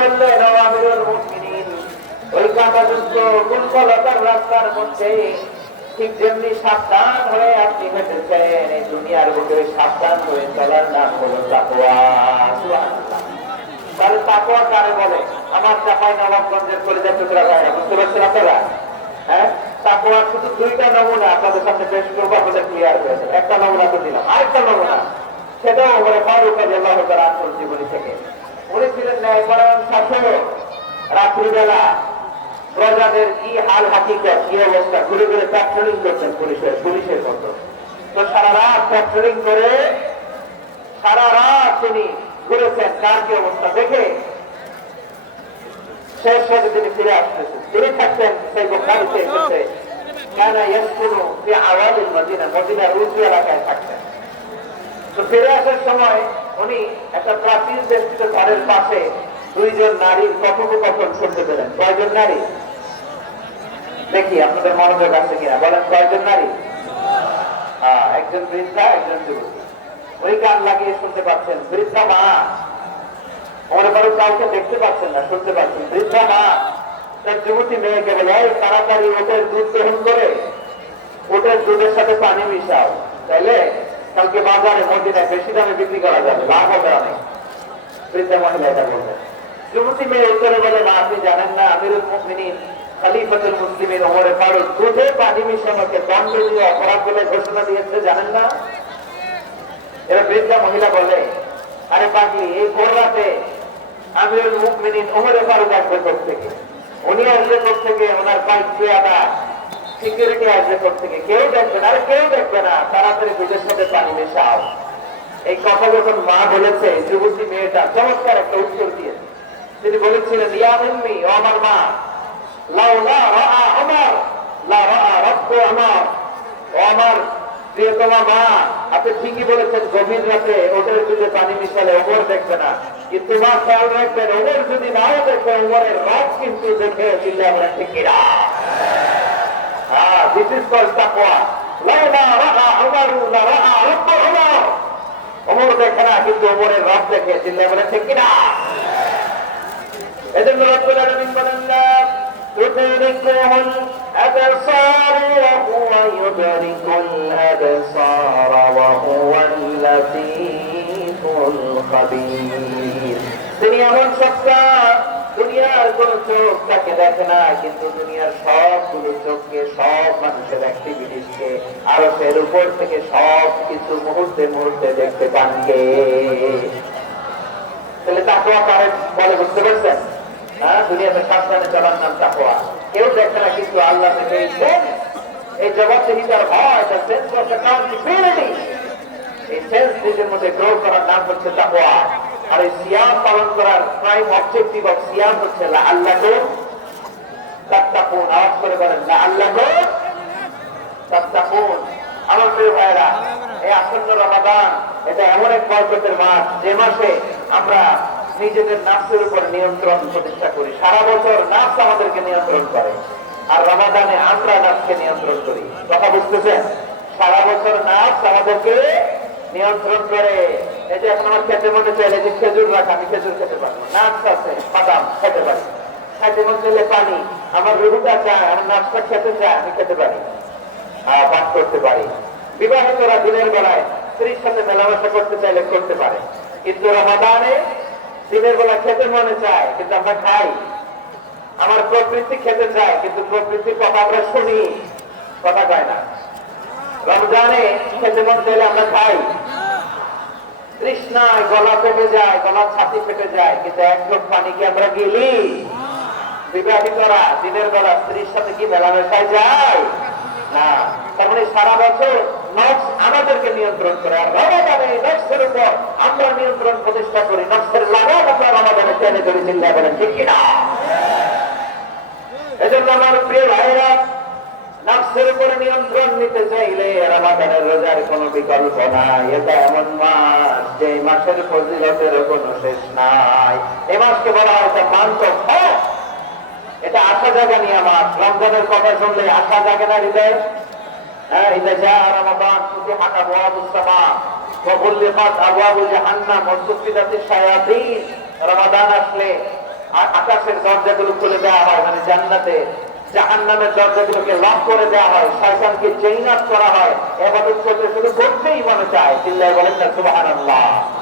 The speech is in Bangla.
বললেন, ও আমিরুল মুমিনিন, ওই কাঁটাযুক্ত গুলফলতার রাস্তার মধ্যে ঠিক যেমনি সাবধান হয়ে আপনি হেঁটেছেন, এই দুনিয়ার বুকে সাবধান হয়ে চলার নাম হলো তাকওয়া। সুবহানাল্লাহ। তাহলে তাকওয়া কারে বলে? আমার চাপাই নবাবগঞ্জের কলিজা টুকরা ভাই, বুঝতে পারছেন আপনারা? হ্যাঁ, তাকওয়ার শুধু দুইটা নমুনা আপনাদের সামনে পেশ করবো, আপনাদের ক্লিয়ার হয়েছে। একটা নমুনা তো দিলাম, আরেকটা নমুনা, সেটাও ওমরে ফারুক রাদিয়াল্লাহু তাআলা আনহুর জীবনী থেকে। উনি ছিলেন ন্যায়পরায়ণ শাসক। রাত্রিবেলা প্রজাদের কি হাল হাকিকত, কি অবস্থা ঘুরে ঘুরে প্যাট্রোলিং করছেন পুলিশের মতো। তো সারা রাত প্যাট্রোলিং করে সারা রাত তিনি ঘুরেছেন, কার কি অবস্থা দেখে শেষ শেষে তিনি ফিরে আসতেছেন। তিনি থাকতেন সেই বুখারীতে এসেছে, কানা ইয়াসকুনু ফি আওয়ালিল মদিনা, মদিনার উঁচু এলাকায় থাকতেন। তো ফিরে আসার সময় উনি একটা প্রাচীর বেষ্টিত ঘরের পাশে দুইজন নারীর কথোপকথন শুনতে পেলেন। কয়জন নারী? দেখি আপনাদের মনোযোগ আছে কিনা, বলেন কয়জন নারী? একজন বৃদ্ধা, একজন যুবতী। উনি কান লাগিয়ে শুনতে পাচ্ছেন। বৃদ্ধা মা, ওমরে ফারুক কাউকে দেখতে পাচ্ছেন না, শুনতে পাচ্ছেন। বৃদ্ধা মা তার যুবতী মেয়েকে বলে, তাড়াতাড়ি ওটের দুধ গ্রহণ করে ওটের দুধের সাথে পানি মিশাও, তাইলে কালকে বাজারে মদিনায় বেশি দামে বিক্রি করা যাবে, লাভ হবে অনেক। বৃদ্ধা মহিলা এটা বলবেন। যুবতী মেয়ে উত্তরে বলে, না আপনি জানেন না, আমিরুল মুমিনিন খলিফাতুল মুসলিমিন ওমরে ফারুক দুধে পানি মিশানোকে দণ্ডনীয় অপরাধ বলে ঘোষণা দিয়েছে, জানেন না? এবার বৃদ্ধা মহিলা বলে, আরে পাগলি, এই ভোর রাতে আমিরুল মুমিনিন ওমরে ফারুক আসবে কোত্থেকে? উনি আসবে কোত্থেকে? ওনার বাইক পেয়াদা সিকিউরিটি আসবে কোত্থেকে? কেউ দেখবে না। আরে কেউ দেখবে না, তাড়াতাড়ি দুধের সাথে পানি মেশাও। এই কথা যখন মা বলেছে, যুবতী মেয়েটা চমৎকার একটা উত্তর দিয়েছে। তিনি বলেছিলেন, ইয়া উম্মি, ও আমার মা, লাউলা রাআ উমর লা রাআ রাব্বু উমর, ও আমার প্রিয়তমা মা, আপনি ঠিকই বলেছেন, গভীর রাতে ওদের দুধে পানি মিশালে ওমর দেখবে না, কিন্তু মা খেয়াল রাখবেন, ওমর যদি নাও দেখে, ওমরের রাত কিন্তু দেখে চিল্লায় বলেন ঠিক কিনা? হ্যাঁ, দিস ইজ কল্ড তাকওয়া। লাউলা রাআ উমর লা রাআ রাব্বু উমর, ওমর দেখে না কিন্তু ওমরের রাত দেখে চিল্লায় বলেন ঠিক কিনা? এজন্য রব্বুল আলামিন বলেন, লা তুদরিকুল আবসার ওয়া হুয়া ইউদরিকুল আবসার ওয়া হুয়াল লাতীফুল খাবীর। তিনি এমন সত্তা, দুনিয়ার কোন চোখ তাকে দেখে না, কিন্তু দুনিয়ার সবগুলো চোখকে, সব মানুষের অ্যাক্টিভিটিসকে, আরশের উপর থেকে সব কিছু মুহূর্তে মুহূর্তে দেখতে পান কে? তাহলে তাকওয়া কারে বলে, বুঝতে পারছেন? হ্যাঁ, দুনিয়াতে সাবধানে চলার নাম তাকওয়া। কেউ দেখে না, কিন্তু আল্লাহ থেকে এই জবাবদিহিতার ভয়, সেন্স অফ অ্যাকাউন্টেবিলিটি, এই সেন্স নিজের মধ্যে গ্রো করার নাম হচ্ছে তাকওয়া। আর এই সিয়াম পালন করার প্রাইম অবজেক্টিভ অফ সিয়াম হচ্ছে লাআল্লাকুম তাত্তাকুন। আওয়াজ করে বলেন, লাআল্লাকুম তাত্তাকুন। আমার প্রিয় ভাইরা, এই আসন্ন রমাদান এটা এমন এক বরকতের মাস, যে মাসে আমরা নিজেদের নাফসের উপর নিয়ন্ত্রণ প্রতিষ্ঠা করি। সারা বছর নাফস আমাদেরকে নিয়ন্ত্রণ করে, আর রমাদানে আমরা নাফসকে নিয়ন্ত্রণ করি। কথা বুঝতেছেন? সারা বছর নাফস আমাদেরকে নিয়ন্ত্রণ করে। এই যে এখন আমার খেতে মনে চাইলে যে খেজুর রাখা, আমি খেজুর খেতে পারবো, নাফস আছে, বাদাম খেতে পারি। খাইতে মন চাইলে পানি, আমার রুহুটা চায়, আমার নাফসটা খেতে চায়, আমি খেতে পারি, পান করতে পারি। বিবাহিতরা দিনের বেলায় স্ত্রীর সাথে মেলামেশা করতে চাইলে করতে পারে, কিন্তু রমাদানে দিনের বেলা খেতে মনে চায়, কিন্তু আমরা খাই। আমার প্রকৃতি খেতে চায়, কিন্তু প্রকৃতির কথা আমরা শুনি, কথা কয় না। রমজানে খেতে মন চাইলে আমরা খাই, তৃষ্ণায় গলা ফেটে যায়, গলা ছাতি ফেটে যায়, কিন্তু এক লোক পানি কি আমরা গেলি? বিবাহিতরা দিনের বেলা স্ত্রীর সাথে কি মেলামেশায় যায় না। তার মানে সারা বছর নফস আমাদেরকে নিয়ন্ত্রণ করে, আর রমাদানে নফসের উপর আমরা নিয়ন্ত্রণ প্রতিষ্ঠা করি। নফসের লাগাম আমরা রমাদানে টেনে ধরে চিল্লায় বলেন ঠিক কিনা? এজন্য আমার প্রিয় ভাইরা, নফসের উপর নিয়ন্ত্রণ নিতে চাইলে রমাদানের রোজার কোনো বিকল্প নাই। এটা এমন মাস যে মাসের ফজিলতের কোনো শেষ নাই। এই মাসকে বলা হয় মান্ত হক, এটা আশা জাগা নিয়ে মাস। রমজানের কথা শুনলে আশা জাগে না হৃদয়? হ্যাঁ, এটা যা রমাদান ফুতিহাত আবওয়াবুস সামা ওয়া গুলিকাত আবওয়াবু জাহান্নাম ওয়া সুফিদাতিশ শায়াতিন। রমাদান আসলে আকাশের দরজাগুলো খুলে দেওয়া হয়, মানে জান্নাতে জাহান্নামের দরজাগুলোকে লক করে দেওয়া হয়, শয়তানকে চেইন আপ করা হয়, ইবাদত করতে শুধু করতেই মনে চায়। চিল্লায় বলেন না সুবহানাল্লাহ।